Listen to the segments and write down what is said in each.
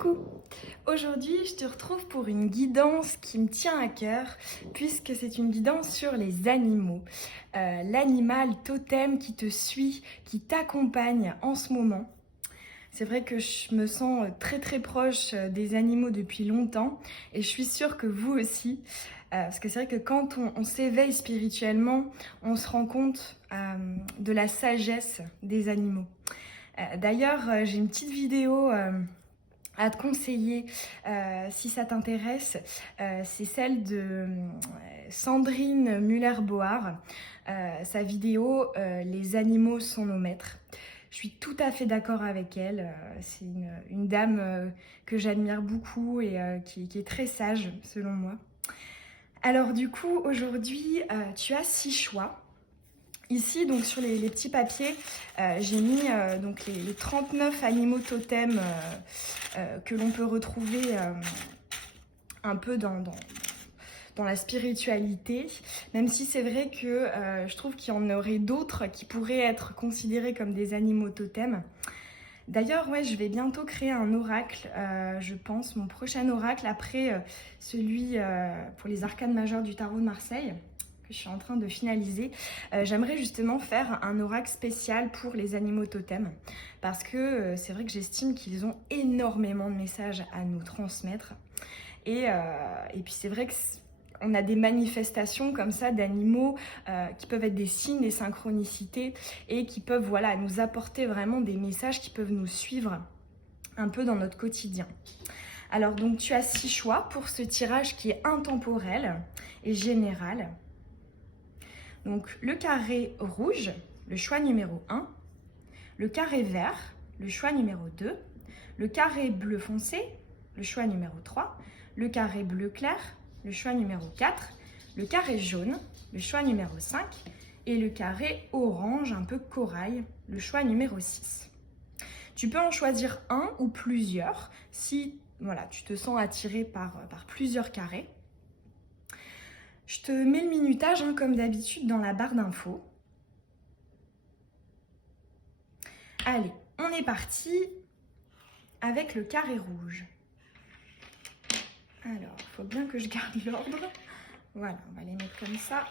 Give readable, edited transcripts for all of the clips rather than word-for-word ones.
Coucou! Aujourd'hui, je te retrouve pour une guidance qui me tient à cœur puisque c'est une guidance sur les animaux. L'animal totem qui te suit, qui t'accompagne en ce moment. C'est vrai que je me sens très proche des animaux depuis longtemps et je suis sûre que vous aussi. Parce que c'est vrai que quand on s'éveille spirituellement, on se rend compte de la sagesse des animaux. D'ailleurs, j'ai une petite vidéo à te conseiller si ça t'intéresse. C'est celle de Sandrine Muller-Board. Sa vidéo Les animaux sont nos maîtres. Je suis tout à fait d'accord avec elle. C'est une dame que j'admire beaucoup et qui est très sage selon moi. Alors du coup, aujourd'hui, tu as 6 choix. Ici, donc sur les petits papiers, j'ai mis donc les 39 animaux totems que l'on peut retrouver un peu dans la spiritualité, même si c'est vrai que je trouve qu'il y en aurait d'autres qui pourraient être considérés comme des animaux totems. D'ailleurs, ouais, je vais bientôt créer un oracle, je pense, mon prochain oracle après celui pour les arcanes majeures du tarot de Marseille, que je suis en train de finaliser. J'aimerais justement faire un oracle spécial pour les animaux totems, parce que c'est vrai que j'estime qu'ils ont énormément de messages à nous transmettre. Et puis c'est vrai que on a des manifestations comme ça d'animaux qui peuvent être des signes, des synchronicités et qui peuvent voilà, nous apporter vraiment des messages qui peuvent nous suivre un peu dans notre quotidien. Alors donc tu as 6 choix pour ce tirage qui est intemporel et général. Donc le carré rouge, le choix numéro 1, le carré vert, le choix numéro 2, le carré bleu foncé, le choix numéro 3, le carré bleu clair, le choix numéro 4, le carré jaune, le choix numéro 5 et le carré orange, un peu corail, le choix numéro 6. Tu peux en choisir un ou plusieurs si voilà, tu te sens attiré par plusieurs carrés. Je te mets le minutage comme d'habitude dans la barre d'infos. Allez, on est parti avec le carré rouge. Alors, il faut bien que je garde l'ordre. Voilà, on va les mettre comme ça.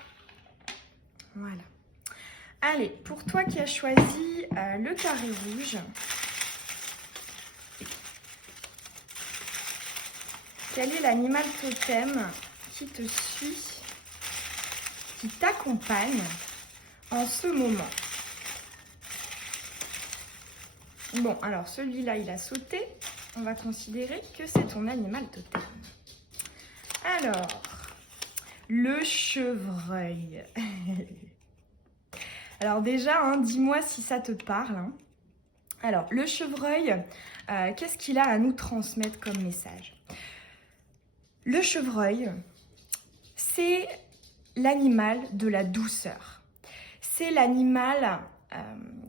Voilà. Allez, pour toi qui as choisi le carré rouge, quel est l'animal totem qui te suit, qui t'accompagne en ce moment? Bon, alors celui-là, il a sauté. On va considérer que c'est ton animal totem. Alors, le chevreuil. Alors déjà, dis-moi si ça te parle. Alors, le chevreuil, qu'est-ce qu'il a à nous transmettre comme message? Le chevreuil, c'est l'animal de la douceur. C'est l'animal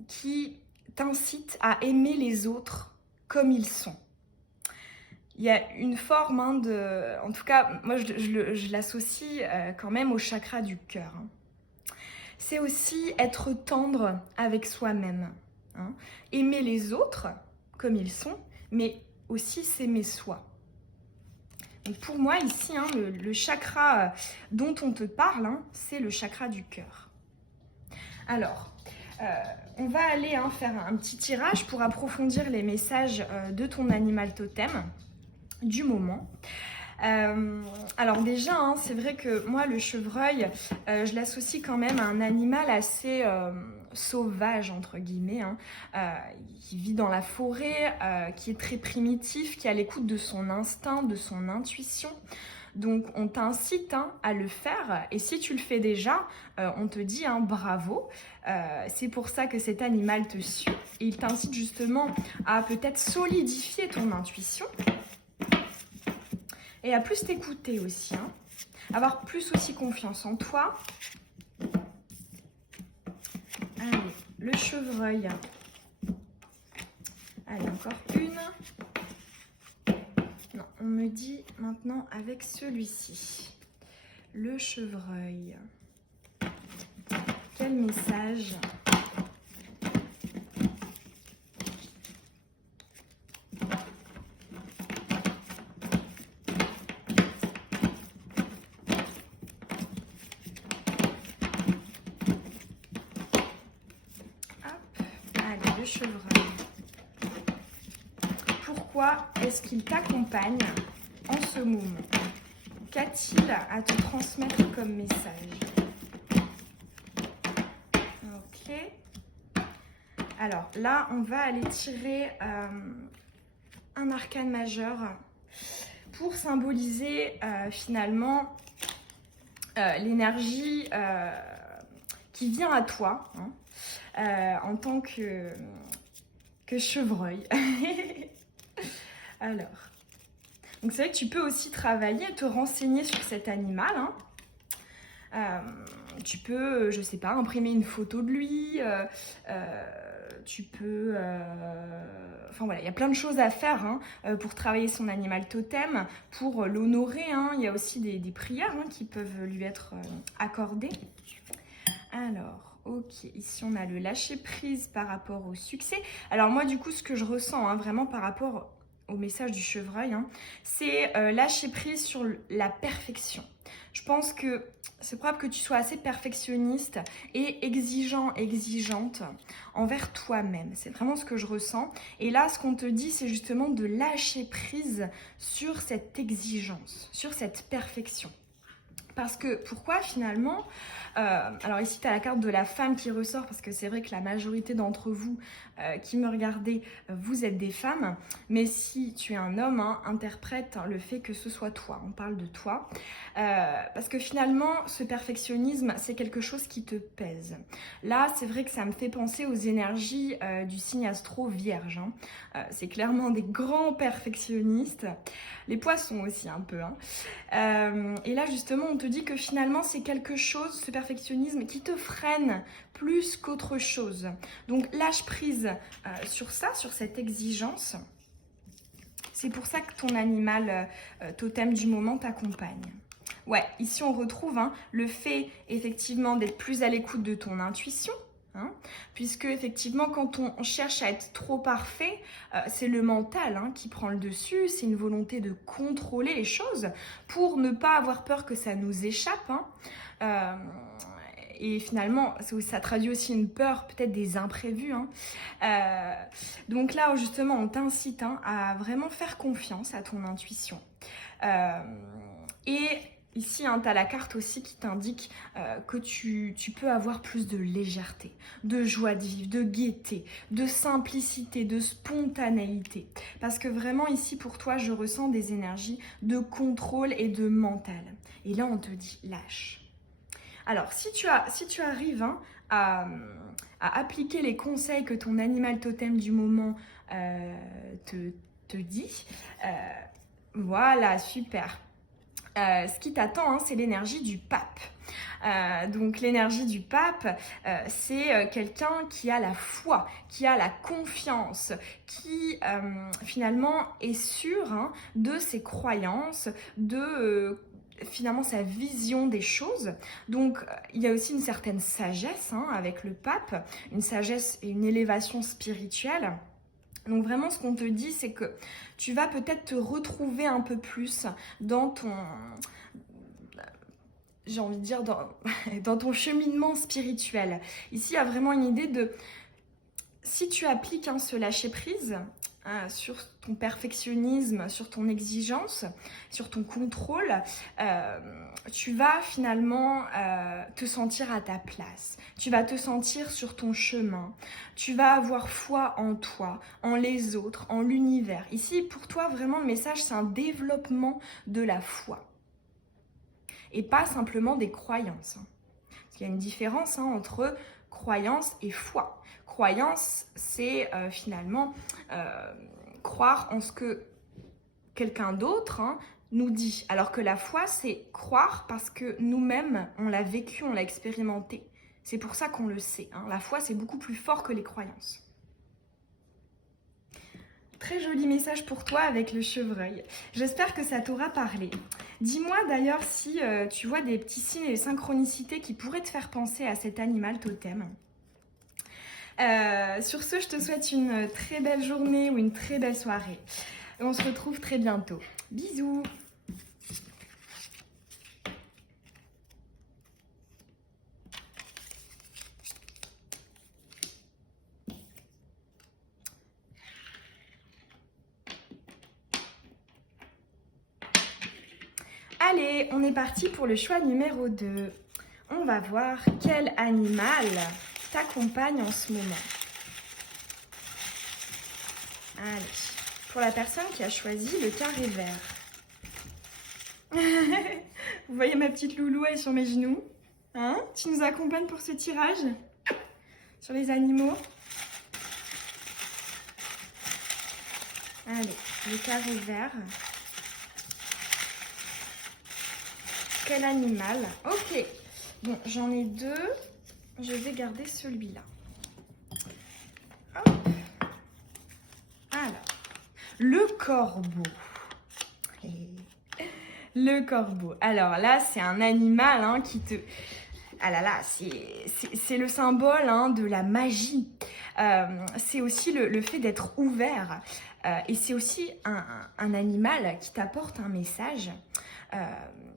qui t'incite à aimer les autres comme ils sont. Il y a une forme en tout cas, moi je l'associe quand même au chakra du cœur. C'est aussi être tendre avec soi-même. Aimer les autres comme ils sont, mais aussi s'aimer soi. Donc pour moi ici, le chakra dont on te parle, c'est le chakra du cœur. Alors, on va aller faire un petit tirage pour approfondir les messages de ton animal totem du moment. Alors déjà, c'est vrai que moi, le chevreuil, je l'associe quand même à un animal assez sauvage, entre guillemets, qui vit dans la forêt, qui est très primitif, qui est à l'écoute de son instinct, de son intuition. Donc on t'incite à le faire, et si tu le fais déjà, on te dit bravo. C'est pour ça que cet animal te suit, et il t'incite justement à peut-être solidifier ton intuition, et à plus t'écouter aussi, avoir plus aussi confiance en toi. Allez, le chevreuil. Allez, encore une. Non, on me dit maintenant avec celui-ci. Le chevreuil. Quel message? le chevreuil. Pourquoi est-ce qu'il t'accompagne en ce moment? Qu'a-t-il à te transmettre comme message? Ok. Alors là, on va aller tirer un arcane majeur pour symboliser finalement l'énergie qui vient à toi en tant que chevreuil. Alors, donc c'est vrai que tu peux aussi travailler, te renseigner sur cet animal. Tu peux, je sais pas, imprimer une photo de lui. Tu peux... Enfin voilà, il y a plein de choses à faire pour travailler son animal totem, pour l'honorer. Il y a aussi des prières qui peuvent lui être accordées. Alors, ok, ici on a le lâcher prise par rapport au succès. Alors moi du coup ce que je ressens vraiment par rapport au message du chevreuil, c'est lâcher prise sur la perfection. Je pense que c'est probable que tu sois assez perfectionniste et exigeante envers toi-même. C'est vraiment ce que je ressens. Et là, ce qu'on te dit, c'est justement de lâcher prise sur cette exigence, sur cette perfection. Parce que pourquoi finalement alors ici tu as la carte de la femme qui ressort parce que c'est vrai que la majorité d'entre vous qui me regardez, vous êtes des femmes. Mais si tu es un homme, interprète le fait que ce soit toi, on parle de toi. Parce que finalement ce perfectionnisme c'est quelque chose qui te pèse. Là c'est vrai que ça me fait penser aux énergies du signe astro vierge. C'est clairement des grands perfectionnistes. Les poissons aussi un peu. Et là justement on te dit que finalement c'est quelque chose, ce perfectionnisme, qui te freine plus qu'autre chose. Donc lâche prise sur ça, sur cette exigence. C'est pour ça que ton animal totem du moment t'accompagne. Ouais, ici on retrouve le fait effectivement d'être plus à l'écoute de ton intuition. Puisque effectivement quand on cherche à être trop parfait, c'est le mental qui prend le dessus, c'est une volonté de contrôler les choses pour ne pas avoir peur que ça nous échappe. Et finalement, ça traduit aussi une peur peut-être des imprévus. Donc là, justement, on t'incite à vraiment faire confiance à ton intuition. Et ici, tu as la carte aussi qui t'indique que tu peux avoir plus de légèreté, de joie de vivre, de gaieté, de simplicité, de spontanéité. Parce que vraiment ici, pour toi, je ressens des énergies de contrôle et de mental. Et là, on te dit lâche. Alors, si tu arrives à appliquer les conseils que ton animal totem du moment te dit, voilà, super. Ce qui t'attend, c'est l'énergie du pape. Donc l'énergie du pape, c'est quelqu'un qui a la foi, qui a la confiance, qui finalement est sûr de ses croyances, de finalement sa vision des choses. Donc il y a aussi une certaine sagesse avec le pape, une sagesse et une élévation spirituelle. Donc vraiment ce qu'on te dit c'est que tu vas peut-être te retrouver un peu plus dans ton, j'ai envie de dire dans ton cheminement spirituel. Ici il y a vraiment une idée de, si tu appliques ce lâcher prise sur ton perfectionnisme, sur ton exigence, sur ton contrôle, tu vas finalement te sentir à ta place. Tu vas te sentir sur ton chemin. Tu vas avoir foi en toi, en les autres, en l'univers. Ici, pour toi, vraiment, le message, c'est un développement de la foi. Et pas simplement des croyances. Parce qu'il y a une différence entre croyance et foi. Croyance, c'est finalement croire en ce que quelqu'un d'autre nous dit. Alors que la foi, c'est croire parce que nous-mêmes, on l'a vécu, on l'a expérimenté. C'est pour ça qu'on le sait. La foi, c'est beaucoup plus fort que les croyances. Très joli message pour toi avec le chevreuil. J'espère que ça t'aura parlé. Dis-moi d'ailleurs si tu vois des petits signes et des synchronicités qui pourraient te faire penser à cet animal totem. Sur ce, je te souhaite une très belle journée ou une très belle soirée. On se retrouve très bientôt. Bisous! Allez, on est parti pour le choix numéro 2. On va voir quel animal t'accompagne en ce moment. Allez, pour la personne qui a choisi le carré vert. Vous voyez ma petite loulou, elle est sur mes genoux. Hein? Tu nous accompagnes pour ce tirage sur les animaux. Allez, le carré vert. Quel animal? Ok, bon, j'en ai 2. Je vais garder celui-là. Hop. Alors, le corbeau. Le corbeau. Alors là, c'est un animal hein, qui te... Ah là là, c'est le symbole hein, de la magie. C'est aussi le fait d'être ouvert. Et c'est aussi un animal qui t'apporte un message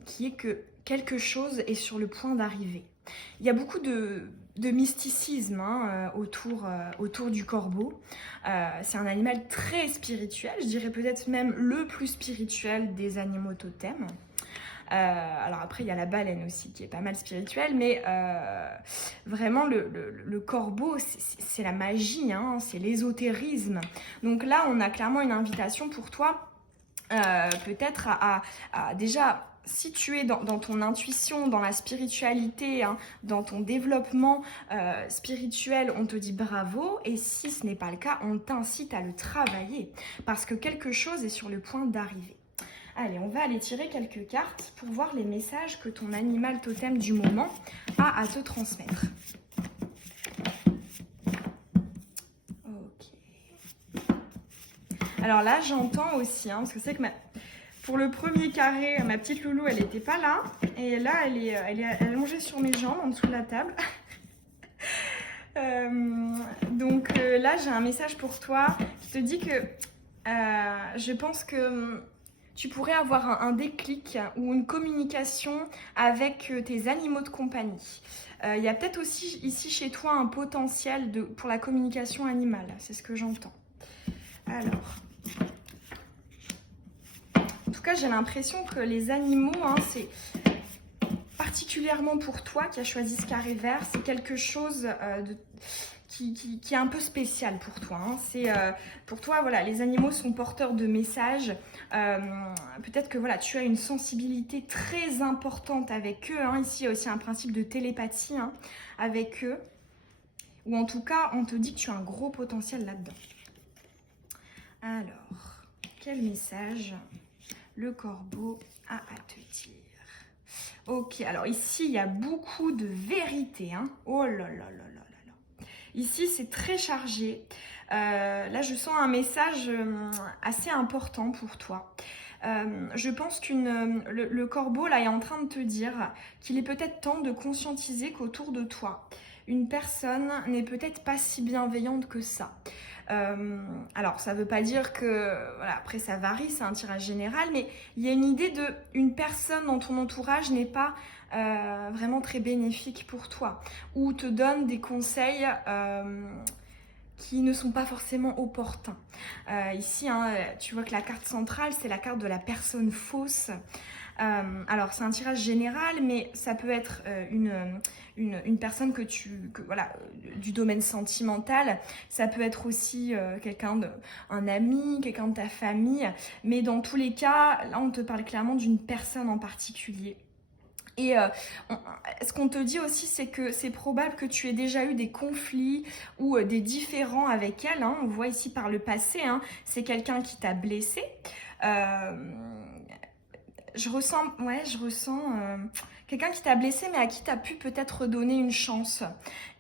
qui est que quelque chose est sur le point d'arriver. Il y a beaucoup de mysticisme hein, autour du corbeau. C'est un animal très spirituel, je dirais peut-être même le plus spirituel des animaux totems. Alors après, il y a la baleine aussi qui est pas mal spirituelle, mais vraiment le corbeau, c'est la magie, hein, c'est l'ésotérisme. Donc là, on a clairement une invitation pour toi, peut-être à déjà... Si tu es dans ton intuition, dans la spiritualité, hein, dans ton développement spirituel, on te dit bravo. Et si ce n'est pas le cas, on t'incite à le travailler parce que quelque chose est sur le point d'arriver. Allez, on va aller tirer quelques cartes pour voir les messages que ton animal totem du moment a à te transmettre. Ok. Alors là, j'entends aussi, hein, parce que c'est que pour le premier carré, ma petite loulou, elle n'était pas là. Et là, elle est allongée sur mes jambes, en dessous de la table. Donc là, j'ai un message pour toi qui te dit que je pense que tu pourrais avoir un déclic ou une communication avec tes animaux de compagnie. Il y a peut-être aussi ici chez toi un potentiel pour la communication animale. C'est ce que j'entends. Alors... En tout cas, j'ai l'impression que les animaux, hein, c'est particulièrement pour toi qui as choisi ce carré vert, c'est quelque chose qui est un peu spécial pour toi. Hein. C'est pour toi, voilà, les animaux sont porteurs de messages. Peut-être que voilà, tu as une sensibilité très importante avec eux. Hein. Ici, il y a aussi un principe de télépathie hein, avec eux. Ou en tout cas, on te dit que tu as un gros potentiel là-dedans. Alors, quel message le corbeau a à te dire? Ok, alors ici, il y a beaucoup de vérité. Hein. Oh là là là là là là. Ici, c'est très chargé. Là, je sens un message assez important pour toi. Je pense que le corbeau, là, est en train de te dire qu'il est peut-être temps de conscientiser qu'autour de toi, une personne n'est peut-être pas si bienveillante que ça. Alors, ça ne veut pas dire que... Voilà, après, ça varie, c'est un tirage général, mais il y a une idée d'une personne dans ton entourage n'est pas vraiment très bénéfique pour toi, ou te donne des conseils qui ne sont pas forcément opportuns. Ici, hein, tu vois que la carte centrale, c'est la carte de la personne fausse. Alors, c'est un tirage général, mais ça peut être une personne voilà, du domaine sentimental. Ça peut être aussi un ami, quelqu'un de ta famille. Mais dans tous les cas, là, on te parle clairement d'une personne en particulier. Et ce qu'on te dit aussi, c'est que c'est probable que tu aies déjà eu des conflits ou des différends avec elle. Hein. On voit ici par le passé, hein, c'est quelqu'un qui t'a blessé. Je ressens quelqu'un qui t'a blessé, mais à qui t'as pu peut-être redonner une chance.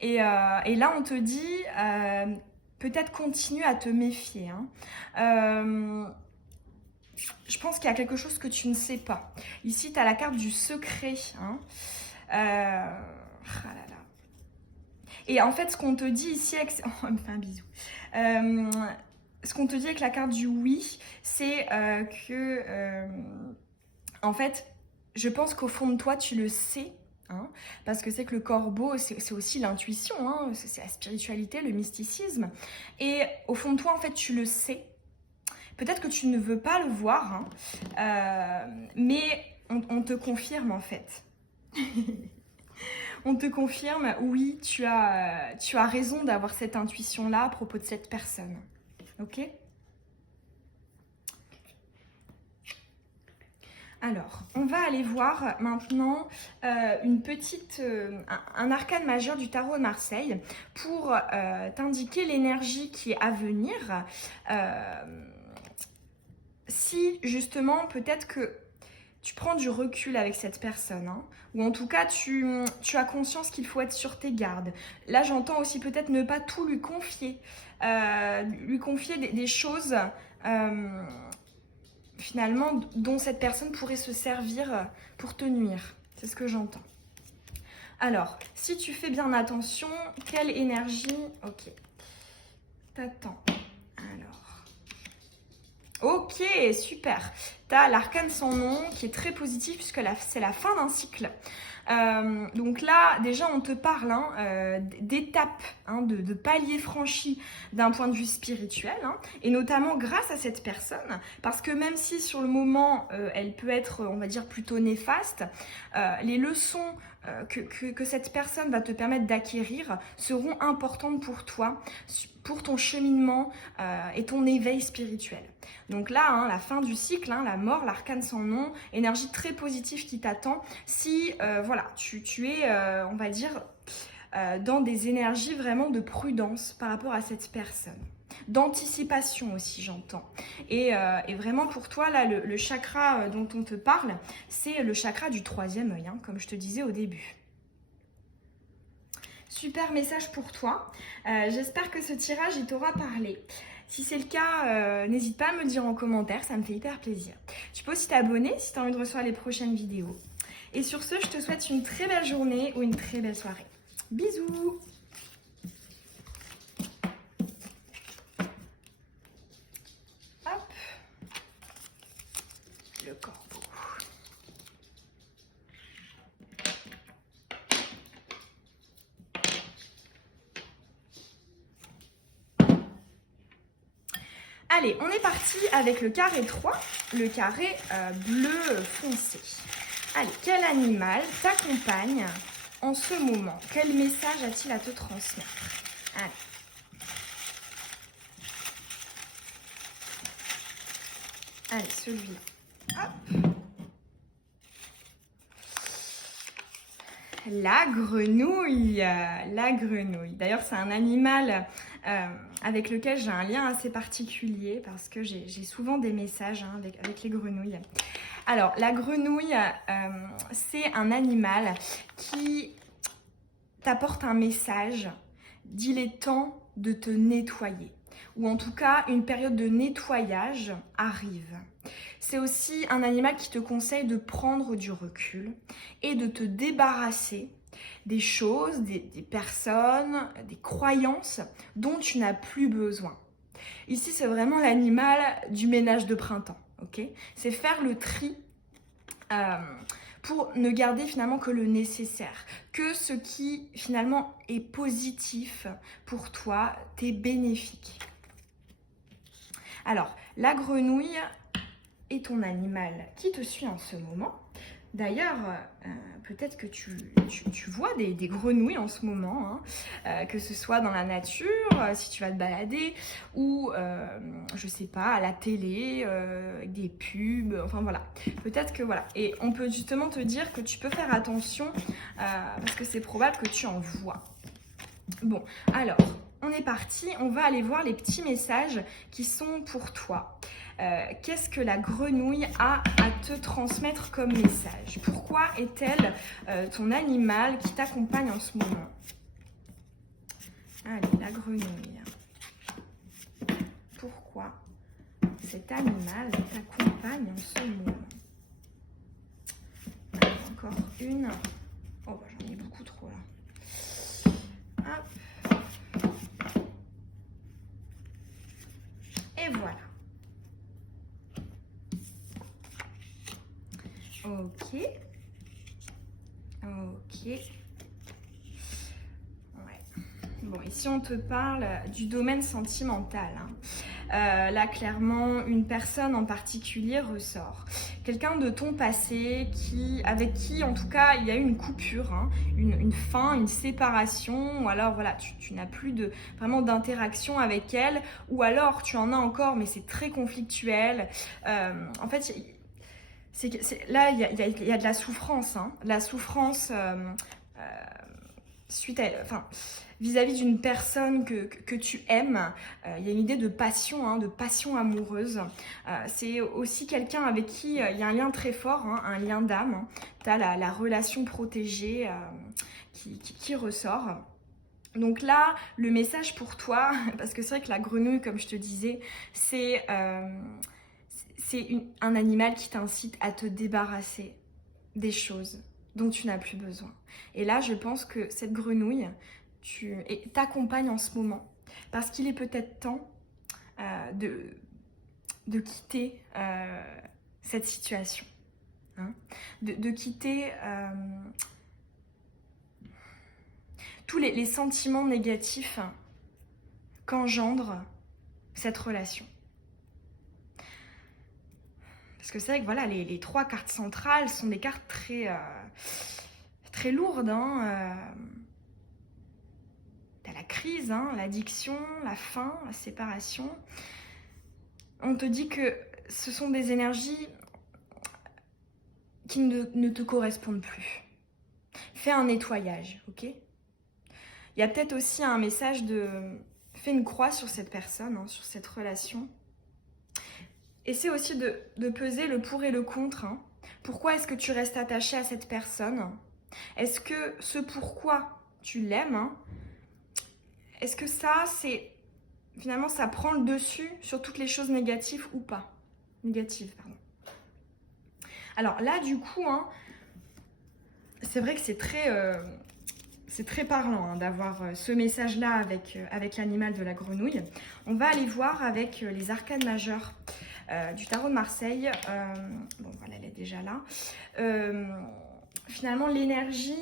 Et là, on te dit, peut-être continue à te méfier. Hein. Je pense qu'il y a quelque chose que tu ne sais pas. Ici, tu as la carte du secret. Hein. Ah là là. Et en fait, ce qu'on te dit ici... Oh, elle me fait un bisou. Ce qu'on te dit avec la carte du oui, c'est que... en fait, je pense qu'au fond de toi, tu le sais. Hein, parce que c'est que le corbeau, c'est aussi l'intuition. Hein, c'est la spiritualité, le mysticisme. Et au fond de toi, en fait, tu le sais. Peut-être que tu ne veux pas le voir, hein, mais on te confirme en fait. On te confirme, oui, tu as raison d'avoir cette intuition-là à propos de cette personne. Ok ? Alors, on va aller voir maintenant un arcane majeur du tarot de Marseille pour t'indiquer l'énergie qui est à venir. Si justement, peut-être que tu prends du recul avec cette personne, hein, ou en tout cas, tu as conscience qu'il faut être sur tes gardes. Là, j'entends aussi peut-être ne pas tout lui confier des choses finalement dont cette personne pourrait se servir pour te nuire. C'est ce que j'entends. Alors, si tu fais bien attention, quelle énergie... Ok, t'attends. Alors... Ok, super. Tu as l'arcane sans nom qui est très positif puisque c'est la fin d'un cycle. Donc là, déjà, on te parle d'étapes, de paliers franchis d'un point de vue spirituel, et notamment grâce à cette personne, parce que même si sur le moment, elle peut être, on va dire, plutôt néfaste, les leçons que cette personne va te permettre d'acquérir seront importantes pour toi, pour ton cheminement et ton éveil spirituel. Donc là, la fin du cycle, la mort, l'arcane sans nom, énergie très positive qui t'attend si voilà, tu es, on va dire, dans des énergies vraiment de prudence par rapport à cette personne. D'anticipation aussi, j'entends. Et vraiment pour toi, là, le chakra dont on te parle, c'est le chakra du troisième œil, comme je te disais au début. Super message pour toi. J'espère que ce tirage, il t'aura parlé. Si c'est le cas, n'hésite pas à me le dire en commentaire, ça me fait hyper plaisir. Tu peux aussi t'abonner si tu as envie de recevoir les prochaines vidéos. Et sur ce, je te souhaite une très belle journée ou une très belle soirée. Bisous! Hop! Le corbeau. Allez, on est parti avec le carré 3, le carré bleu foncé. Allez, quel animal t'accompagne en ce moment? Quel message a-t-il à te transmettre? Allez. Allez, celui-là. Hop. La grenouille. La grenouille. D'ailleurs, c'est un animal avec lequel j'ai un lien assez particulier parce que j'ai souvent des messages avec les grenouilles. Alors, la grenouille, c'est un animal qui t'apporte un message d'il est temps de te nettoyer. Ou en tout cas, une période de nettoyage arrive. C'est aussi un animal qui te conseille de prendre du recul et de te débarrasser des choses, des personnes, des croyances dont tu n'as plus besoin. Ici, c'est vraiment l'animal du ménage de printemps. Okay, c'est faire le tri pour ne garder finalement que le nécessaire, que ce qui finalement est positif pour toi, t'est bénéfique. Alors, la grenouille est ton animal qui te suit en ce moment. D'ailleurs, peut-être que tu vois des grenouilles en ce moment, que ce soit dans la nature, si tu vas te balader, ou, je sais pas, à la télé, avec des pubs, enfin voilà. Peut-être que voilà. Et on peut justement te dire que tu peux faire attention, parce que c'est probable que tu en vois. Bon, alors, on est parti, on va aller voir les petits messages qui sont pour toi. Qu'est-ce que la grenouille a à te transmettre comme message? Pourquoi est-elle ton animal qui t'accompagne en ce moment? Allez, la grenouille. Pourquoi cet animal t'accompagne en ce moment? Allez, encore une. Oh, bah, j'en ai beaucoup trop là. Hop. Et voilà. Ok. Ok. Ouais. Bon. Bon, ici on te parle du domaine sentimental. Là, clairement, une personne en particulier ressort. Quelqu'un de ton passé avec qui, en tout cas, il y a eu une coupure, une fin, une séparation, ou alors voilà, tu n'as plus vraiment d'interaction avec elle, ou alors tu en as encore, mais c'est très conflictuel. En fait, là, il y a de la souffrance, la souffrance suite à, enfin, vis-à-vis d'une personne que tu aimes. Il y a une idée de passion amoureuse. C'est aussi quelqu'un avec qui il y a un lien très fort, un lien d'âme. Tu as la relation protégée qui ressort. Donc là, le message pour toi, parce que c'est vrai que la grenouille, comme je te disais, c'est un animal qui t'incite à te débarrasser des choses dont tu n'as plus besoin. Et là, je pense que cette grenouille t'accompagne en ce moment parce qu'il est peut-être temps de quitter cette situation, de quitter tous les sentiments négatifs qu'engendre cette relation. Parce que c'est vrai que voilà, les 3 cartes centrales sont des cartes très lourdes. T'as la crise, l'addiction, la faim, la séparation. On te dit que ce sont des énergies qui ne te correspondent plus. Fais un nettoyage, ok ? Il y a peut-être aussi un message fais une croix sur cette personne, sur cette relation. Essaie aussi de peser le pour et le contre. Pourquoi est-ce que tu restes attaché à cette personne ? Est-ce que ce pourquoi tu l'aimes, est-ce que finalement ça prend le dessus sur toutes les choses négatives ou pas ? Négatives, pardon. Alors là, du coup, c'est vrai que c'est très parlant d'avoir ce message-là avec l'animal de la grenouille. On va aller voir avec les arcanes majeures du tarot de Marseille. Bon, voilà, elle est déjà là. Finalement, l'énergie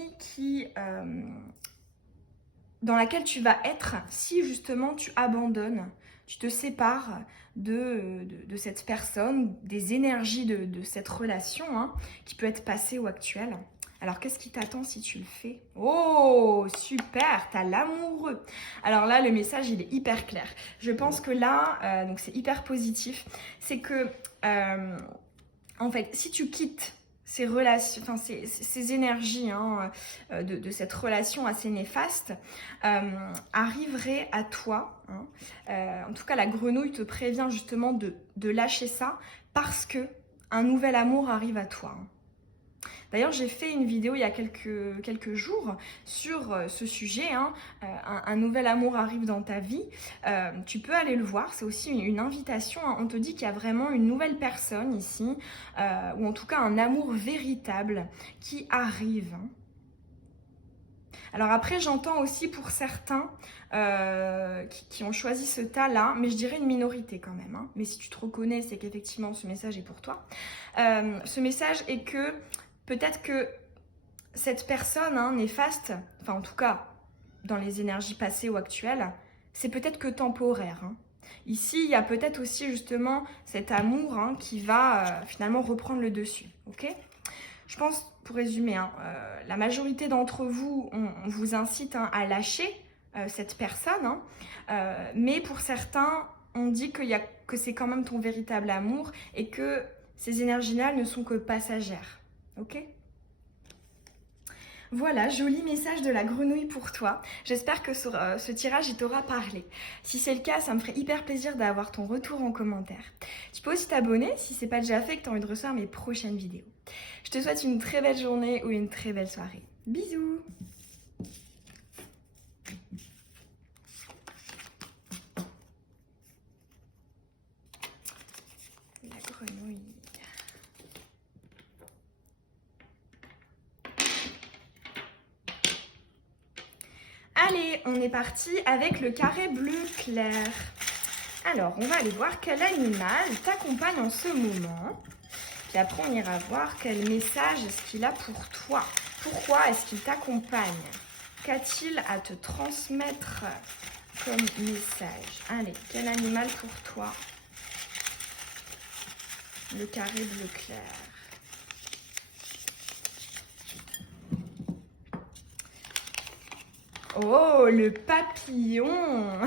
dans laquelle tu vas être si justement tu abandonnes, tu te sépares de cette personne, des énergies de cette relation qui peut être passée ou actuelle. Alors, qu'est-ce qui t'attend si tu le fais ? Oh, super, t'as l'amoureux. Alors là, le message, il est hyper clair. Je pense que là, donc c'est hyper positif. C'est que, en fait, si tu quittes ces relations, enfin ces énergies de cette relation assez néfaste, arriveraient à toi. En tout cas, la grenouille te prévient justement de lâcher ça parce que un nouvel amour arrive à toi. D'ailleurs, j'ai fait une vidéo il y a quelques jours sur ce sujet. Un nouvel amour arrive dans ta vie. Tu peux aller le voir. C'est aussi une invitation. On te dit qu'il y a vraiment une nouvelle personne ici, ou en tout cas un amour véritable qui arrive. Alors après, j'entends aussi pour certains qui ont choisi ce tas-là, mais je dirais une minorité quand même. Mais si tu te reconnais, c'est qu'effectivement ce message est pour toi. Ce message est que peut-être que cette personne néfaste, enfin en tout cas dans les énergies passées ou actuelles, c'est peut-être que temporaire. Ici, il y a peut-être aussi justement cet amour qui va finalement reprendre le dessus. Ok ? Je pense, pour résumer, la majorité d'entre vous, on vous incite à lâcher cette personne, mais pour certains, on dit que c'est quand même ton véritable amour et que ces énergies-là ne sont que passagères. Ok ? Voilà, joli message de la grenouille pour toi. J'espère que ce tirage il t'aura parlé. Si c'est le cas, ça me ferait hyper plaisir d'avoir ton retour en commentaire. Tu peux aussi t'abonner si c'est pas déjà fait et que tu as envie de recevoir mes prochaines vidéos. Je te souhaite une très belle journée ou une très belle soirée. Bisous! La grenouille. Allez, on est parti avec le carré bleu clair. Alors, on va aller voir quel animal t'accompagne en ce moment. Puis après, on ira voir quel message est-ce qu'il a pour toi. Pourquoi est-ce qu'il t'accompagne ? Qu'a-t-il à te transmettre comme message? Allez, quel animal pour toi? Le carré bleu clair. Oh, le papillon.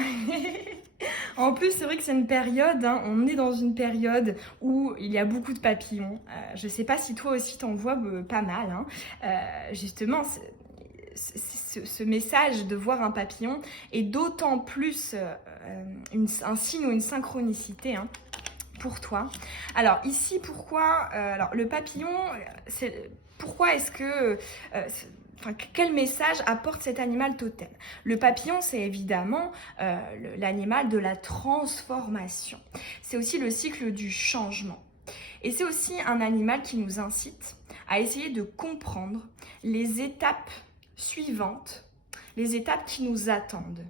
En plus, c'est vrai que c'est une période, hein, on est dans une période où il y a beaucoup de papillons. Je ne sais pas si toi aussi t'en vois pas mal. Hein. Justement, ce message de voir un papillon est d'autant plus un signe ou une synchronicité. Hein, pour toi. Alors ici, pourquoi alors le papillon, pourquoi est-ce que quel message apporte cet animal totem? Le papillon, c'est évidemment l'animal de la transformation. C'est aussi le cycle du changement. Et c'est aussi un animal qui nous incite à essayer de comprendre les étapes suivantes, les étapes qui nous attendent.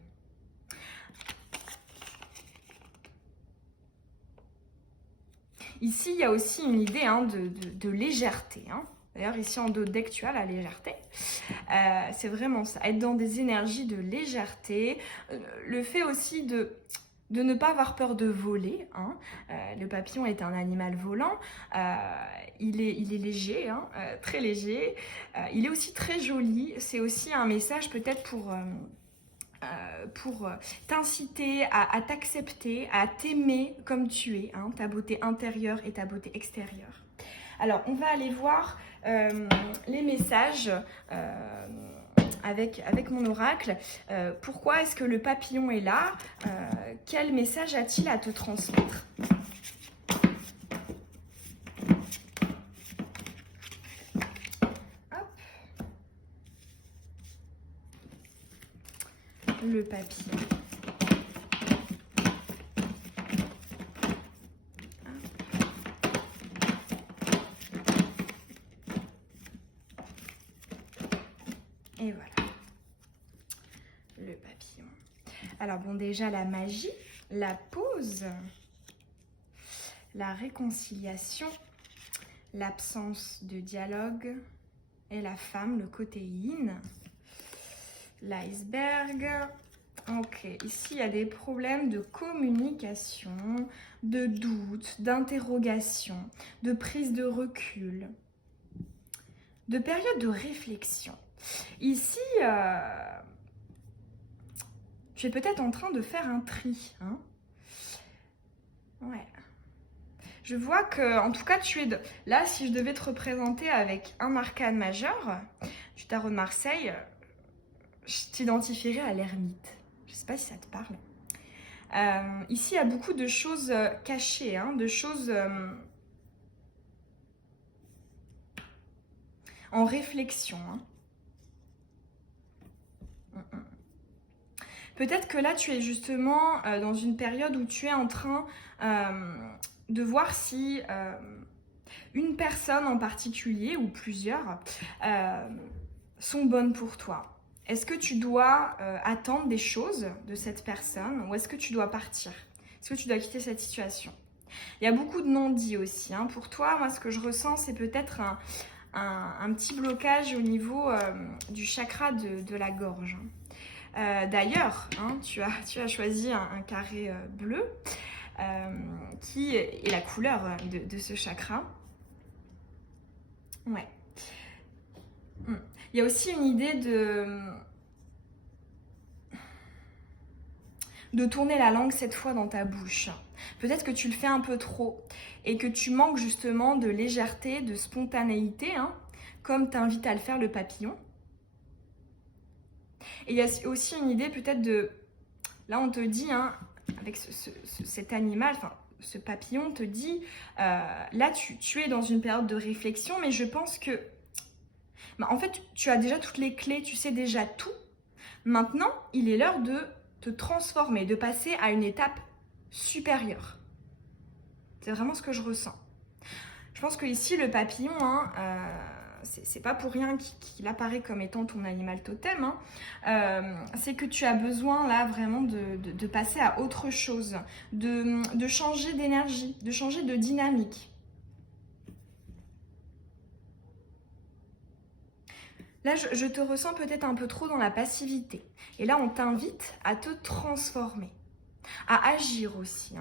Ici, il y a aussi une idée de légèreté. Hein. D'ailleurs, ici en dos de deck, tu as la légèreté. C'est vraiment ça, être dans des énergies de légèreté. Le fait aussi de ne pas avoir peur de voler. Hein. Le papillon est un animal volant. Il est léger, hein, très léger. Il est aussi très joli. C'est aussi un message peut-être pour t'inciter à t'accepter, à t'aimer comme tu es, hein, ta beauté intérieure et ta beauté extérieure. Alors, on va aller voir les messages avec mon oracle. Pourquoi est-ce que le papillon est là? Quel message a-t-il à te transmettre? Hop. Le papillon. Et voilà, le papillon. Alors bon, déjà la magie, la pause, la réconciliation, l'absence de dialogue et la femme, le côté yin, l'iceberg. Ok, ici il y a des problèmes de communication, de doute, d'interrogation, de prise de recul, de période de réflexion. Ici, tu es peut-être en train de faire un tri. Hein, ouais. Je vois que, en tout cas, tu es... Là, si je devais te représenter avec un arcane majeur du tarot de Marseille, je t'identifierais à l'ermite. Je ne sais pas si ça te parle. Ici, il y a beaucoup de choses cachées, hein, de choses en réflexion. Hein. Peut-être que là, tu es justement dans une période où tu es en train de voir si une personne en particulier ou plusieurs sont bonnes pour toi. Est-ce que tu dois attendre des choses de cette personne ou est-ce que tu dois partir? Est-ce que tu dois quitter cette situation? Il y a beaucoup de non-dits aussi. Hein. Pour toi, moi, ce que je ressens, c'est peut-être un petit blocage au niveau du chakra de la gorge. D'ailleurs, hein, tu as choisi un carré bleu qui est la couleur de ce chakra. Ouais. Il y a aussi une idée de tourner la langue cette fois dans ta bouche. Peut-être que tu le fais un peu trop et que tu manques justement de légèreté, de spontanéité, hein, comme t'invite à le faire le papillon. Et il y a aussi une idée peut-être de... Là, on te dit, hein, avec cet animal, enfin, ce papillon te dit, là, tu es dans une période de réflexion, mais je pense que... Bah, en fait, tu as déjà toutes les clés, tu sais déjà tout. Maintenant, il est l'heure de te transformer, de passer à une étape supérieure. C'est vraiment ce que je ressens. Je pense que ici, le papillon, hein, c'est pas pour rien qu'il apparaît comme étant ton animal totem. Hein. C'est que tu as besoin là vraiment de passer à autre chose, de changer d'énergie, de changer de dynamique. Là, je te ressens peut-être un peu trop dans la passivité. Et là, on t'invite à te transformer, à agir aussi.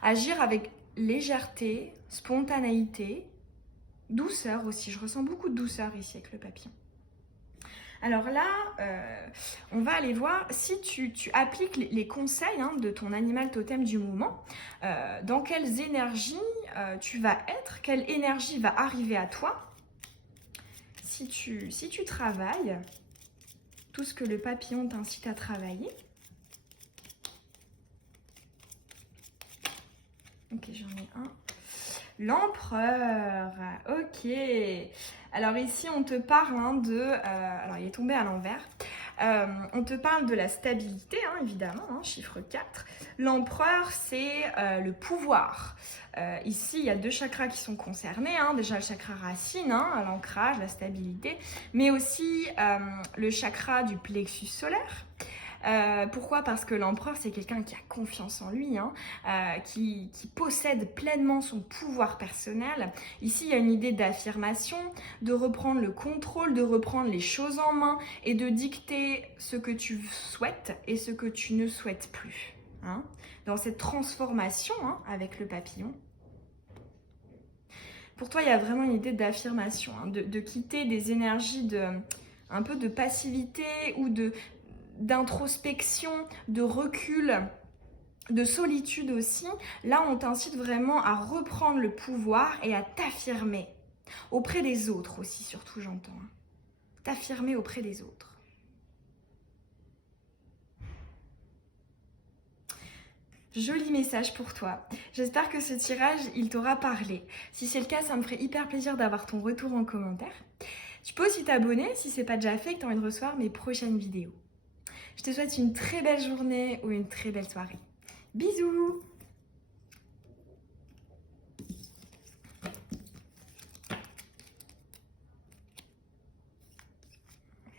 Agir avec légèreté, spontanéité, douceur aussi. Je ressens beaucoup de douceur ici avec le papillon. Alors là, on va aller voir si tu appliques les conseils de ton animal totem du moment, dans quelles énergies tu vas être, quelle énergie va arriver à toi. Si tu travailles tout ce que le papillon t'incite à travailler. Ok, j'en ai un. L'empereur, ok. Alors ici, on te parle alors il est tombé à l'envers. On te parle de la stabilité, évidemment, chiffre 4. L'empereur, c'est le pouvoir. Ici, il y a 2 chakras qui sont concernés. Déjà, le chakra racine, l'ancrage, la stabilité, mais aussi le chakra du plexus solaire. Pourquoi? Parce que l'empereur, c'est quelqu'un qui a confiance en lui, qui possède pleinement son pouvoir personnel. Ici, il y a une idée d'affirmation, de reprendre le contrôle, de reprendre les choses en main et de dicter ce que tu souhaites et ce que tu ne souhaites plus. Dans cette transformation avec le papillon. Pour toi, il y a vraiment une idée d'affirmation, de quitter des énergies un peu de passivité ou d'introspection, de recul, de solitude aussi. Là, on t'incite vraiment à reprendre le pouvoir et à t'affirmer auprès des autres aussi, surtout j'entends. T'affirmer auprès des autres. Joli message pour toi. J'espère que ce tirage, il t'aura parlé. Si c'est le cas, ça me ferait hyper plaisir d'avoir ton retour en commentaire. Tu peux aussi t'abonner si ce n'est pas déjà fait et que tu as envie de recevoir mes prochaines vidéos. Je te souhaite une très belle journée ou une très belle soirée. Bisous!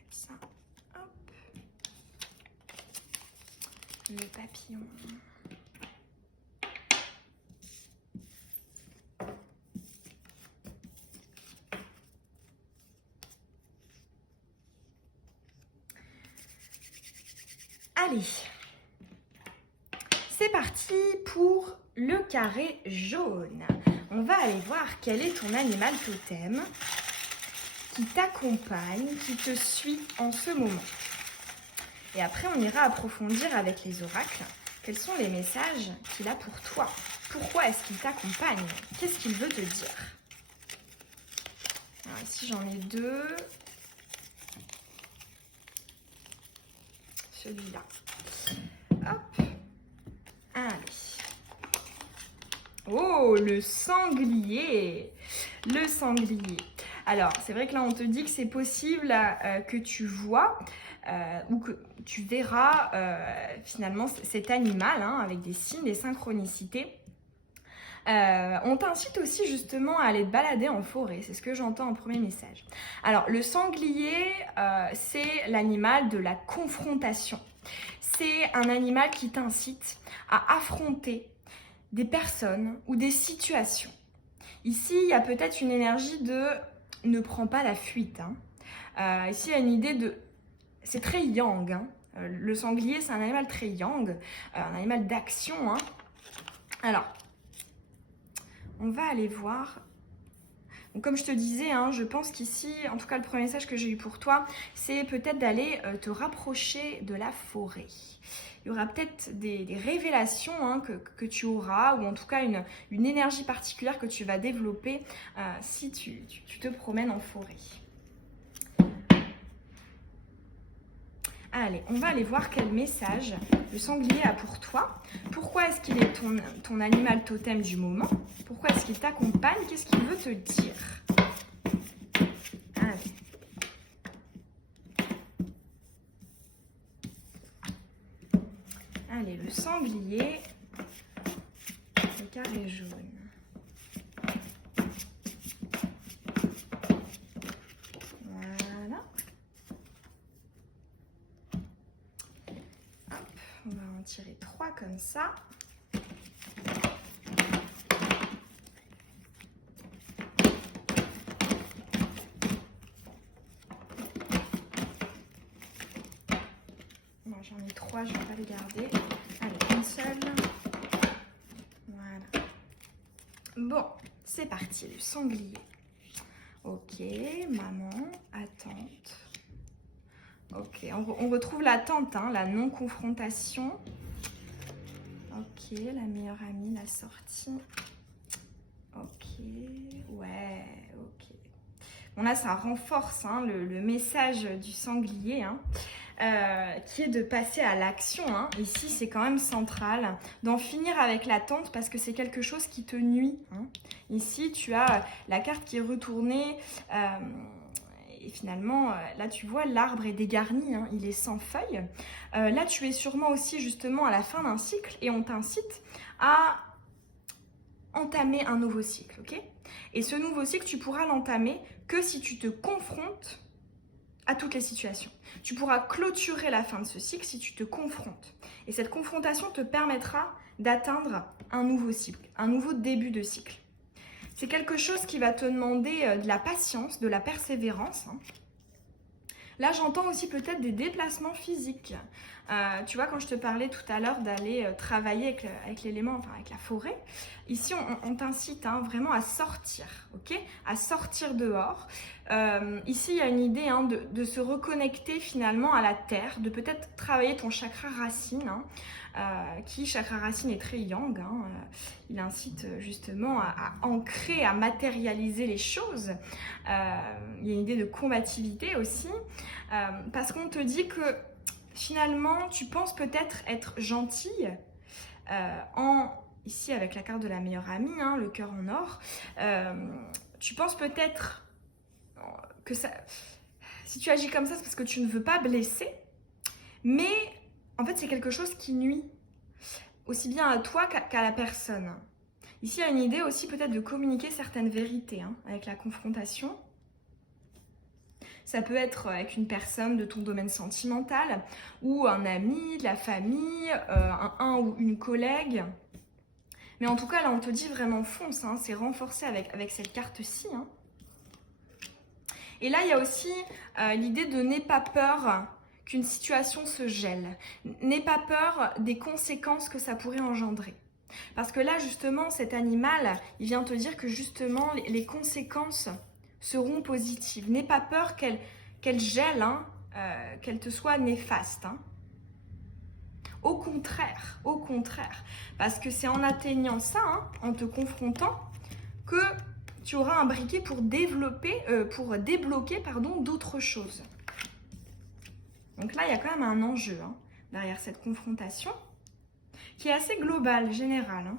Ça, hop. Le papillon. Allez, c'est parti pour le carré jaune. On va aller voir quel est ton animal totem qui t'accompagne, qui te suit en ce moment. Et après, on ira approfondir avec les oracles. Quels sont les messages qu'il a pour toi? Pourquoi est-ce qu'il t'accompagne? Qu'est-ce qu'il veut te dire? Alors ici, j'en ai 2. Celui-là. Hop. Allez. Oh, le sanglier. Le sanglier. Alors, c'est vrai que là, on te dit que c'est possible que tu vois ou que tu verras finalement cet animal avec des signes, des synchronicités. On t'incite aussi justement à aller te balader en forêt, c'est ce que j'entends en premier message. Alors le sanglier, c'est l'animal de la confrontation. C'est un animal qui t'incite à affronter des personnes ou des situations. Ici, il y a peut-être une énergie de ne prends pas la fuite. Ici, il y a une idée de... C'est très yang. Le sanglier, c'est un animal très yang, un animal d'action. Alors, on va aller voir. Donc, comme je te disais, je pense qu'ici, en tout cas le premier message que j'ai eu pour toi, c'est peut-être d'aller te rapprocher de la forêt. Il y aura peut-être des révélations que tu auras, ou en tout cas une énergie particulière que tu vas développer si tu te promènes en forêt. Allez, on va aller voir quel message le sanglier a pour toi. Pourquoi est-ce qu'il est ton animal totem du moment? Pourquoi est-ce qu'il t'accompagne? Qu'est-ce qu'il veut te dire? Allez. Allez, le sanglier, le carré jaune. Voilà. Hop, on va en tirer 3 comme ça. 3, je ne vais pas les garder. Allez, une seule. Voilà. Bon, c'est parti, le sanglier. Ok, maman, attente. Ok, on retrouve l'attente, hein, la non-confrontation. Ok, la meilleure amie, la sortie. Ok, ouais, ok. Bon là, ça renforce hein, le message du sanglier, hein, qui est de passer à l'action. Hein. Ici, c'est quand même central d'en finir avec l'attente parce que c'est quelque chose qui te nuit. Hein. Ici, tu as la carte qui est retournée. Et finalement, là, tu vois, l'arbre est dégarni, hein, il est sans feuilles. Là, tu es sûrement aussi justement à la fin d'un cycle et on t'incite à entamer un nouveau cycle, ok? Et ce nouveau cycle, tu pourras l'entamer que si tu te confrontes à toutes les situations. Tu pourras clôturer la fin de ce cycle si tu te confrontes. Et cette confrontation te permettra d'atteindre un nouveau cycle, un nouveau début de cycle. C'est quelque chose qui va te demander de la patience, de la persévérance. Hein. Là, j'entends aussi peut-être des déplacements physiques. Tu vois, quand je te parlais tout à l'heure d'aller travailler avec l'élément, enfin avec la forêt, ici, on t'incite hein, vraiment à sortir, ok? À sortir dehors. Ici, il y a une idée hein, de se reconnecter finalement à la terre, de peut-être travailler ton chakra racine, hein, chakra racine est très yang. Hein, il incite justement à ancrer, à matérialiser les choses. Il y a une idée de combativité aussi, parce qu'on te dit que finalement, tu penses peut-être être gentille ici avec la carte de la meilleure amie, hein, le cœur en or, tu penses peut-être que ça, si tu agis comme ça, c'est parce que tu ne veux pas blesser, mais en fait, c'est quelque chose qui nuit aussi bien à toi qu'à la personne. Ici, il y a une idée aussi peut-être de communiquer certaines vérités hein, avec la confrontation. Ça peut être avec une personne de ton domaine sentimental ou un ami, de la famille, un ou une collègue. Mais en tout cas, là, on te dit vraiment fonce, hein, c'est renforcé avec cette carte-ci. Hein. Et là, il y a aussi l'idée de n'aie pas peur qu'une situation se gèle. N'aie pas peur des conséquences que ça pourrait engendrer. Parce que là, justement, cet animal, il vient te dire que justement, les conséquences seront positives. N'aie pas peur qu'elle gèle, hein, qu'elle te soit néfaste. Hein. Au contraire, parce que c'est en atteignant ça, hein, en te confrontant, que tu auras un briquet pour débloquer d'autres choses. Donc là, il y a quand même un enjeu hein, derrière cette confrontation qui est assez globale, générale. Hein.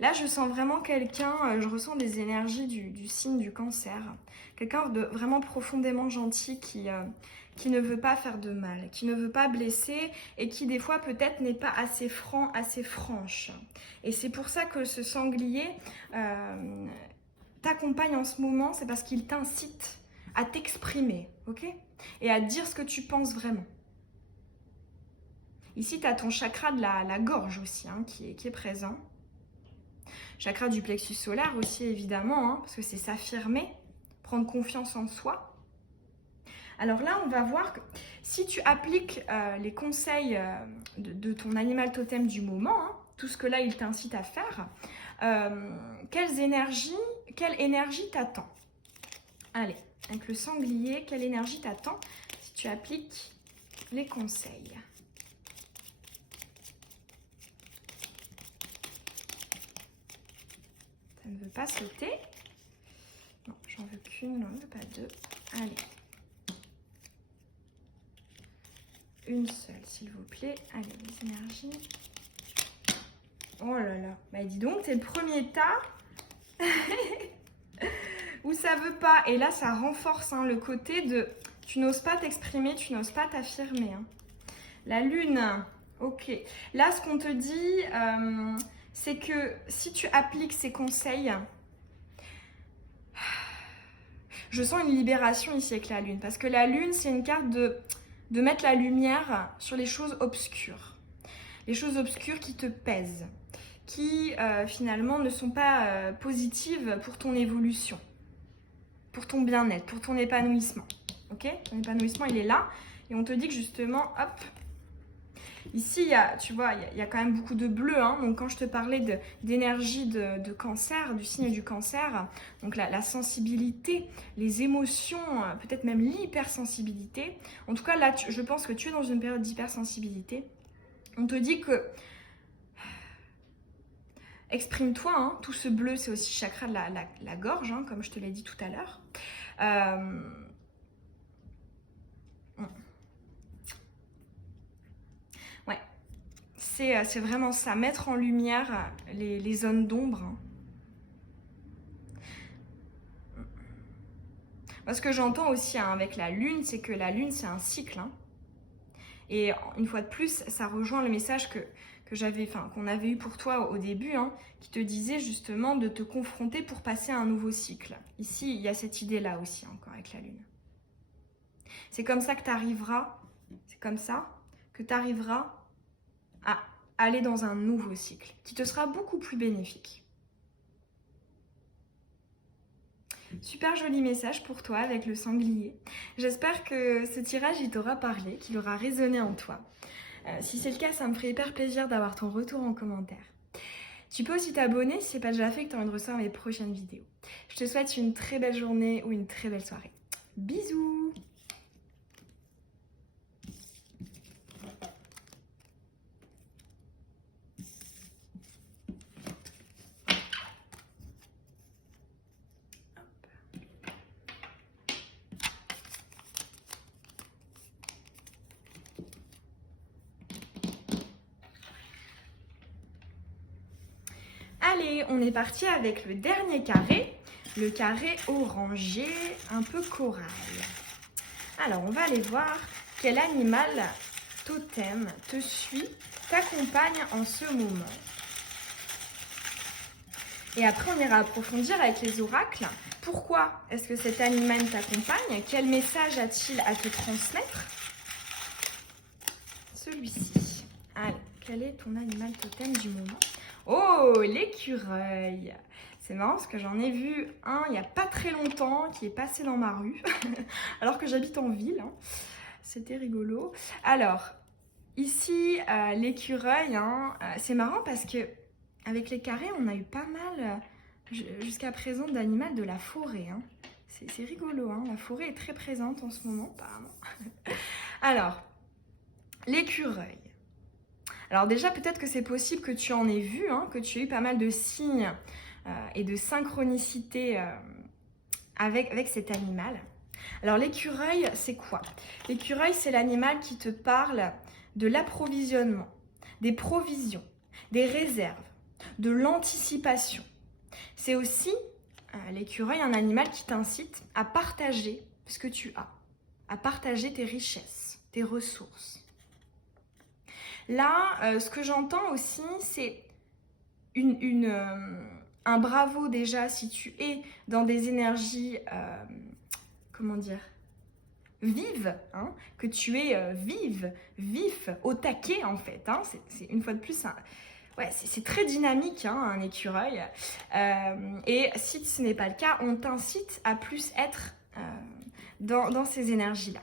Là, je sens vraiment quelqu'un, je ressens des énergies du signe du cancer. Quelqu'un de vraiment profondément gentil qui ne veut pas faire de mal, qui ne veut pas blesser et qui des fois peut-être n'est pas assez franc, assez franche. Et c'est pour ça que ce sanglier t'accompagne en ce moment, c'est parce qu'il t'incite à t'exprimer, ok? Et à dire ce que tu penses vraiment. Ici, tu as ton chakra de la gorge aussi hein, qui est présent. Chakra du plexus solaire aussi, évidemment, hein, parce que c'est s'affirmer, prendre confiance en soi. Alors là, on va voir que si tu appliques les conseils de ton animal totem du moment, hein, tout ce que là, il t'incite à faire, quelle énergie t'attend? Allez, avec le sanglier, quelle énergie t'attend si tu appliques les conseils? Ça ne veut pas sauter. Non, j'en veux qu'une, non, pas deux. Allez. Une seule, s'il vous plaît. Allez, les énergies. Oh là là. Bah dis donc, c'est le premier tas où ça veut pas. Et là, ça renforce hein, le côté de tu n'oses pas t'exprimer, tu n'oses pas t'affirmer. Hein. La lune, ok. Là, ce qu'on te dit, c'est que si tu appliques ces conseils, je sens une libération ici avec la lune. Parce que la lune, c'est une carte de mettre la lumière sur les choses obscures. Les choses obscures qui te pèsent, qui finalement ne sont pas positives pour ton évolution, pour ton bien-être, pour ton épanouissement. Ok? Ton épanouissement, il est là. Et on te dit que justement, hop, ici, tu vois, il y a quand même beaucoup de bleu. Hein. Donc, quand je te parlais d'énergie de cancer, du signe du cancer, donc la sensibilité, les émotions, peut-être même l'hypersensibilité. En tout cas, là, je pense que tu es dans une période d'hypersensibilité. On te dit que exprime-toi. Hein. Tout ce bleu, c'est aussi chakra de la gorge, hein, comme je te l'ai dit tout à l'heure. Ouais. C'est vraiment ça, mettre en lumière les zones d'ombre. Moi, ce que j'entends aussi hein, avec la lune, c'est que la lune, c'est un cycle. Hein. Et une fois de plus, ça rejoint le message qu'on avait eu pour toi au début, hein, qui te disait justement de te confronter pour passer à un nouveau cycle. Ici, il y a cette idée-là aussi, encore avec la lune. C'est comme ça que tu arriveras, à aller dans un nouveau cycle, qui te sera beaucoup plus bénéfique. Super joli message pour toi avec le sanglier. J'espère que ce tirage, il t'aura parlé, qu'il aura résonné en toi. Si c'est le cas, ça me ferait hyper plaisir d'avoir ton retour en commentaire. Tu peux aussi t'abonner si ce n'est pas déjà fait et que tu as envie de recevoir mes prochaines vidéos. Je te souhaite une très belle journée ou une très belle soirée. Bisous! Allez, on est parti avec le dernier carré, le carré orangé, un peu corail. Alors, on va aller voir quel animal totem te suit, t'accompagne en ce moment. Et après, on ira approfondir avec les oracles. Pourquoi est-ce que cet animal t'accompagne? Quel message a-t-il à te transmettre? Celui-ci. Allez, quel est ton animal totem du moment? Oh, l'écureuil! C'est marrant parce que j'en ai vu un il n'y a pas très longtemps qui est passé dans ma rue, alors que j'habite en ville. Hein. C'était rigolo. Alors, ici, l'écureuil, hein, c'est marrant parce que avec les carrés, on a eu pas mal, jusqu'à présent, d'animaux de la forêt. Hein. C'est rigolo, hein. La forêt est très présente en ce moment, apparemment. Alors, l'écureuil. Alors déjà, peut-être que c'est possible que tu en aies vu, hein, que tu aies eu pas mal de signes et de synchronicité avec cet animal. Alors l'écureuil, c'est quoi? L'écureuil, c'est l'animal qui te parle de l'approvisionnement, des provisions, des réserves, de l'anticipation. C'est aussi, l'écureuil, un animal qui t'incite à partager ce que tu as, à partager tes richesses, tes ressources. Là, ce que j'entends aussi, c'est un bravo déjà si tu es dans des énergies, vives, hein, que tu es vif, au taquet en fait. Hein, c'est une fois de plus, c'est très dynamique hein, un écureuil. Et si ce n'est pas le cas, on t'incite à plus être dans ces énergies-là.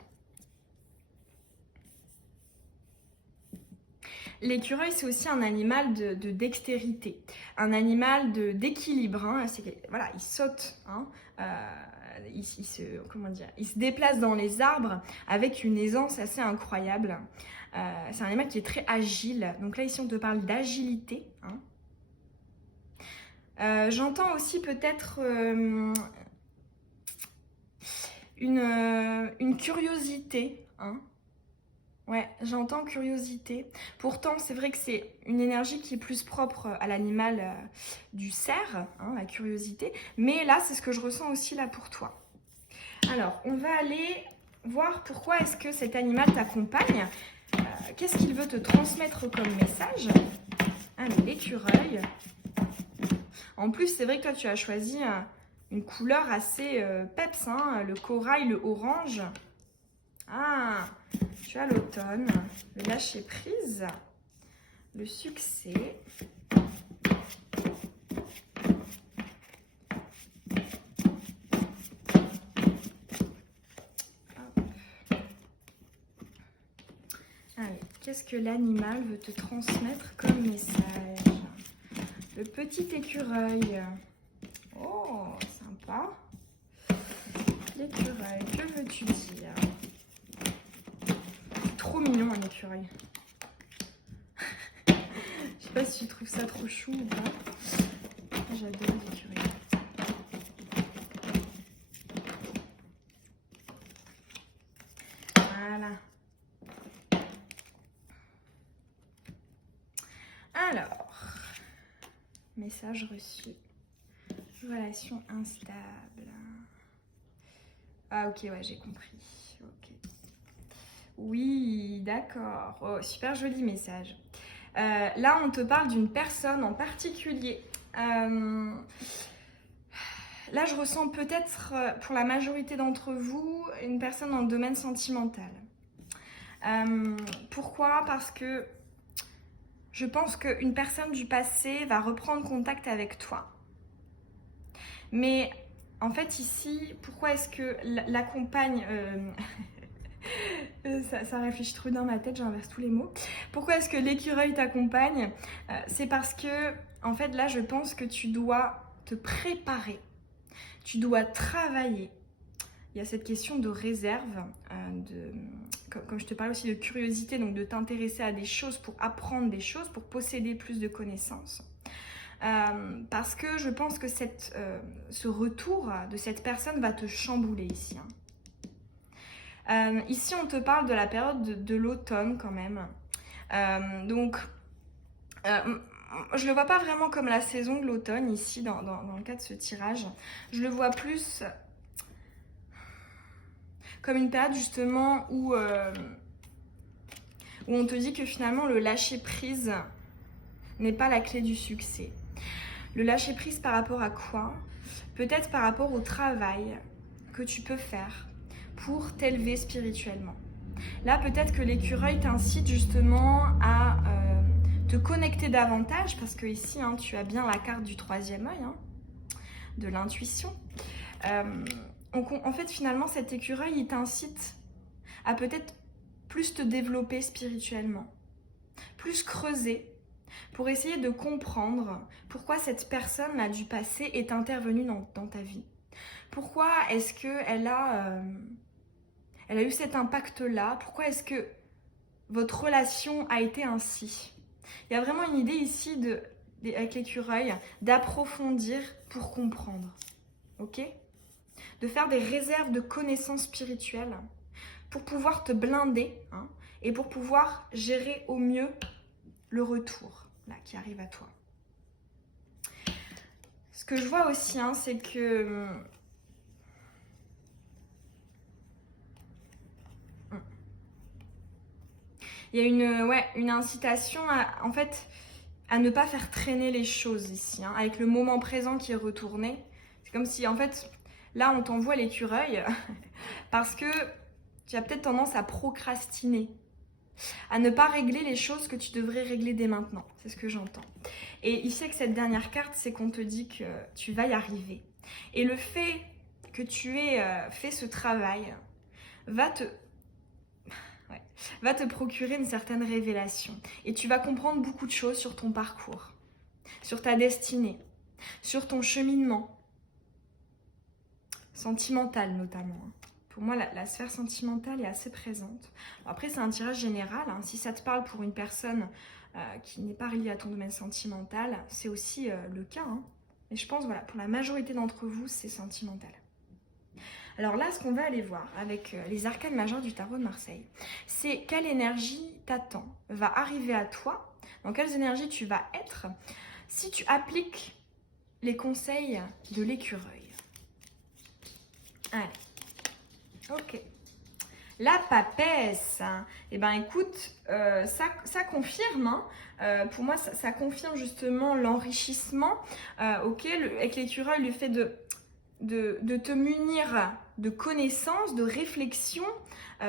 L'écureuil, c'est aussi un animal de dextérité, un animal d'équilibre. Hein. Voilà, il saute, hein. Il se déplace dans les arbres avec une aisance assez incroyable. C'est un animal qui est très agile. Donc là, ici, on te parle d'agilité. Hein. J'entends aussi peut-être une curiosité, hein. Ouais, j'entends curiosité. Pourtant, c'est vrai que c'est une énergie qui est plus propre à l'animal du cerf, hein, la curiosité. Mais là, c'est ce que je ressens aussi là pour toi. Alors, on va aller voir pourquoi est-ce que cet animal t'accompagne. Qu'est-ce qu'il veut te transmettre comme message? Allez, l'écureuil. En plus, c'est vrai que toi, tu as choisi une couleur assez peps, hein, le corail, le orange. Ah, tu as l'automne, le lâcher prise, le succès. Allez, qu'est-ce que l'animal veut te transmettre comme message? Le petit écureuil. Oh, sympa. L'écureuil, que veux-tu dire? Trop mignon un écureuil. Je sais pas si tu trouves ça trop chou ou pas. J'adore les écureuils. Voilà. Alors, message reçu. Relation instable. Ah ok, ouais, j'ai compris. Ok. Oui, d'accord. Oh, super joli message. Là, on te parle d'une personne en particulier. Là, je ressens peut-être, pour la majorité d'entre vous, une personne dans le domaine sentimental. Pourquoi? Parce que je pense qu'une personne du passé va reprendre contact avec toi. Mais en fait, ici, pourquoi est-ce que la compagne... ça réfléchit trop dans ma tête, j'inverse tous les mots. Pourquoi est-ce que l'écureuil t'accompagne? C'est parce que, en fait, là, je pense que tu dois te préparer. Tu dois travailler. Il y a cette question de réserve, comme je te parlais aussi de curiosité, donc de t'intéresser à des choses pour apprendre des choses, pour posséder plus de connaissances. Parce que je pense que ce retour de cette personne va te chambouler ici. Ici, on te parle de la période de l'automne quand même. Donc, je ne le vois pas vraiment comme la saison de l'automne ici, dans le cas de ce tirage. Je le vois plus comme une période justement où on te dit que finalement le lâcher-prise n'est pas la clé du succès. Le lâcher-prise par rapport à quoi? Peut-être par rapport au travail que tu peux faire pour t'élever spirituellement. Là, peut-être que l'écureuil t'incite justement à te connecter davantage, parce que ici, tu as bien la carte du troisième œil, de l'intuition. En fait, finalement, cet écureuil, il t'incite à peut-être plus te développer spirituellement, plus creuser, pour essayer de comprendre pourquoi cette personne-là du passé est intervenue dans ta vie. Pourquoi est-ce qu'elle a eu cet impact-là? Pourquoi est-ce que votre relation a été ainsi? Il y a vraiment une idée ici, avec l'écureuil, d'approfondir pour comprendre. Ok? De faire des réserves de connaissances spirituelles pour pouvoir te blinder et pour pouvoir gérer au mieux le retour là, qui arrive à toi. Ce que je vois aussi, c'est que il y a une incitation à ne pas faire traîner les choses ici, avec le moment présent qui est retourné. C'est comme si, en fait, là, on t'envoie l'écureuil parce que tu as peut-être tendance à procrastiner, à ne pas régler les choses que tu devrais régler dès maintenant. C'est ce que j'entends. Et ici, avec cette dernière carte, c'est qu'on te dit que tu vas y arriver. Et le fait que tu aies fait ce travail va te procurer une certaine révélation. Et tu vas comprendre beaucoup de choses sur ton parcours, sur ta destinée, sur ton cheminement, sentimental notamment. Pour moi, la sphère sentimentale est assez présente. Bon, après, c'est un tirage général. Si ça te parle pour une personne qui n'est pas reliée à ton domaine sentimental, c'est aussi le cas. Mais je pense, voilà, pour la majorité d'entre vous, c'est sentimental. Alors là, ce qu'on va aller voir avec les arcanes majeures du tarot de Marseille, c'est quelle énergie t'attend, va arriver à toi, dans quelles énergies tu vas être, si tu appliques les conseils de l'écureuil. Allez, ok. La papesse, eh ben écoute, ça confirme, pour moi ça confirme justement l'enrichissement, avec l'écureuil, le fait de te munir de connaissances, de réflexions,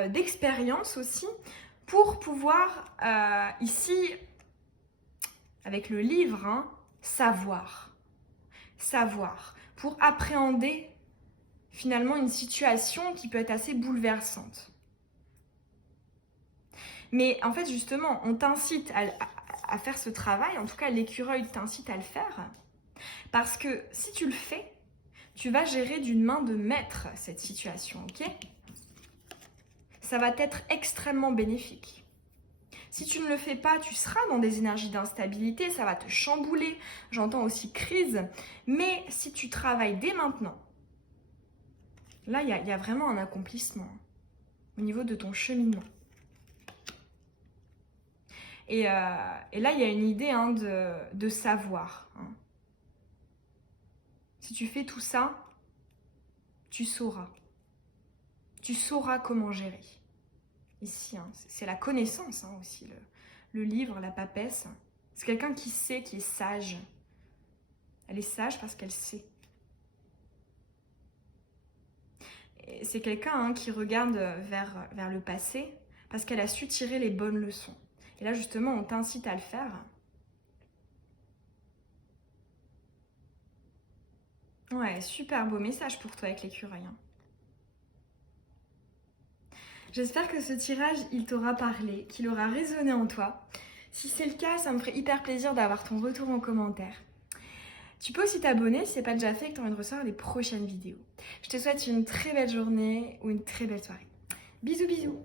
d'expériences aussi, pour pouvoir ici, avec le livre, savoir, pour appréhender finalement une situation qui peut être assez bouleversante. Mais en fait, justement, on t'incite à faire ce travail, en tout cas l'écureuil t'incite à le faire, parce que si tu le fais, tu vas gérer d'une main de maître cette situation, ok? Ça va être extrêmement bénéfique. Si tu ne le fais pas, tu seras dans des énergies d'instabilité, ça va te chambouler, j'entends aussi crise, mais si tu travailles dès maintenant, là il y a vraiment un accomplissement au niveau de ton cheminement. Et là il y a une idée de savoir. Si tu fais tout ça, tu sauras. Tu sauras comment gérer. Ici, c'est la connaissance aussi, le livre, la papesse. C'est quelqu'un qui sait, qui est sage. Elle est sage parce qu'elle sait. Et c'est quelqu'un qui regarde vers le passé parce qu'elle a su tirer les bonnes leçons. Et là, justement, on t'incite à le faire. Ouais, super beau message pour toi avec l'écureuil. J'espère que ce tirage, il t'aura parlé, qu'il aura résonné en toi. Si c'est le cas, ça me ferait hyper plaisir d'avoir ton retour en commentaire. Tu peux aussi t'abonner si ce n'est pas déjà fait et que tu as envie de recevoir les prochaines vidéos. Je te souhaite une très belle journée ou une très belle soirée. Bisous bisous.